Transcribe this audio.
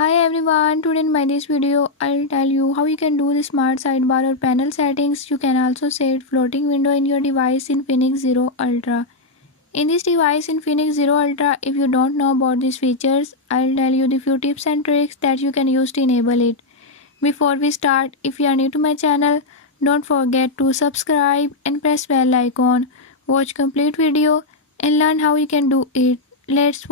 Hi everyone, today in my this video I'll tell you how you can do the smart sidebar or panel settings. You can also set floating window in your device in Infinix Zero Ultra. In this device in Infinix Zero Ultra, if you don't know about these features, I'll tell you the few tips and tricks that you can use to enable it. Before we start, if you are new to my channel, don't forget to subscribe and press bell icon. Watch complete video and learn how you can do it. Let's